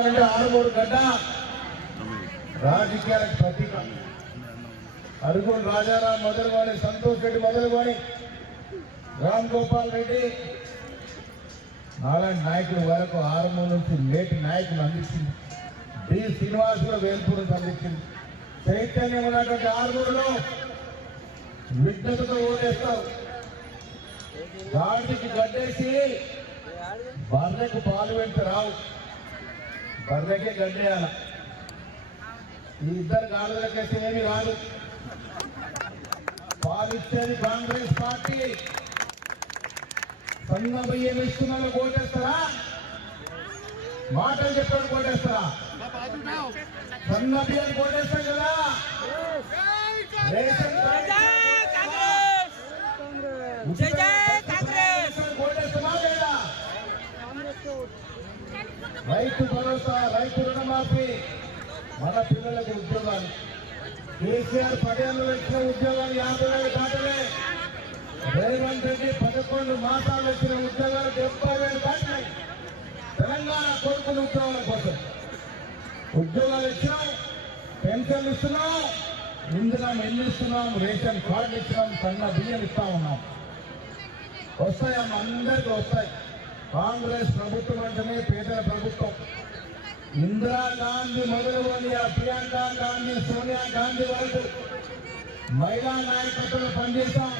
ఆరుమూరు గడ్డ రాజకీయాలకు ప్రతీక. అరుగులు రాజారాం మొదలుకొని, సంతోష్ రెడ్డి మొదలుకొని, రామ్ గోపాల్ రెడ్డి నాలాంటి నాయకుల వరకు ఆరుమూరు నుంచి నేటి నాయకులు అందించింది. డి శ్రీనివాస్ కూడా వేల్పూర్ నుంచి అందించింది. చైతన్యం ఉన్నటువంటి ఆరుమూరులో విజ్ఞతతో ఓటేస్తారు. గాడికి గడ్డేసి బర్రెకు పాలు వెంట రావు, బర్రెకే గడ్డేయాల. ఈ ఇద్దరు గాడులకైతే ఏమి రాదు. పాలిచ్చేది కాంగ్రెస్ పార్టీ. సన్న బియ్యం ఇస్తున్న ఓటేస్తారా? మాటలు చెప్పాడు ఓటేస్తారా? సన్న బియ్యం ఓటేస్తాం కదా. రేషన్ ఓటేస్తామా లేదా? రైతు భరోసా, రైతు రుణమాఫీ, మన పిల్లలకు ఉద్యోగాలు. కేసీఆర్ 10 ఏళ్ళు వచ్చిన ఉద్యోగాలు 50,000 దాటలే. రేవంత్ రెడ్డి 11 మాసాలు వచ్చిన ఉద్యోగాలు 70,000 దాటినాయి. తెలంగాణ కొడుకుల ఉద్యోగాల కోసం ఉద్యోగాలు ఇచ్చినాం, పెన్షన్లు ఇస్తున్నాం, ఇందులో ఇల్లు ఇస్తున్నాం, రేషన్ కార్డులు ఇచ్చినాం, సన్న బియ్యం ఇస్తా ఉన్నాం. వస్తాయమ్మ, అందరికీ వస్తాయి. కాంగ్రెస్ ప్రభుత్వం అంటేనే పేదల ప్రభుత్వం. ఇందిరాగాంధీ మొదలుకొని ప్రియాంక గాంధీ, సోనియా గాంధీ వరకు మహిళా నాయకత్వంలో పనిచేస్తాం.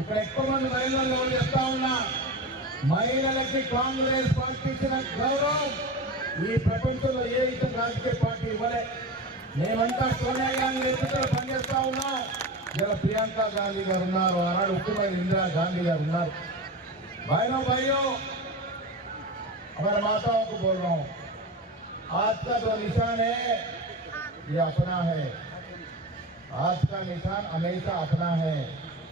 ఇక్కడ ఎక్కువ మంది మహిళల్లో చేస్తా ఉన్నా. మహిళలకి కాంగ్రెస్ పార్టీ ఇచ్చిన గౌరవం ఈ ప్రపంచంలో ఏ ఇతర రాజకీయ పార్టీ ఇవ్వలే. మేమంతా సోనియా గాంధీ నేతృత్వంలో పనిచేస్తా ఉన్నాం. ఇలా ప్రియాంక గాంధీ గారు ఉన్నారు, ఆనాడు ముఖ్యమంత్రి ఇందిరా గాంధీ గారు ఉన్నారు. भाइयों हमारे माताओं को बोल रहा हूँ, आज का जो निशान है ये अपना है। आज का निशान हमेशा अपना है।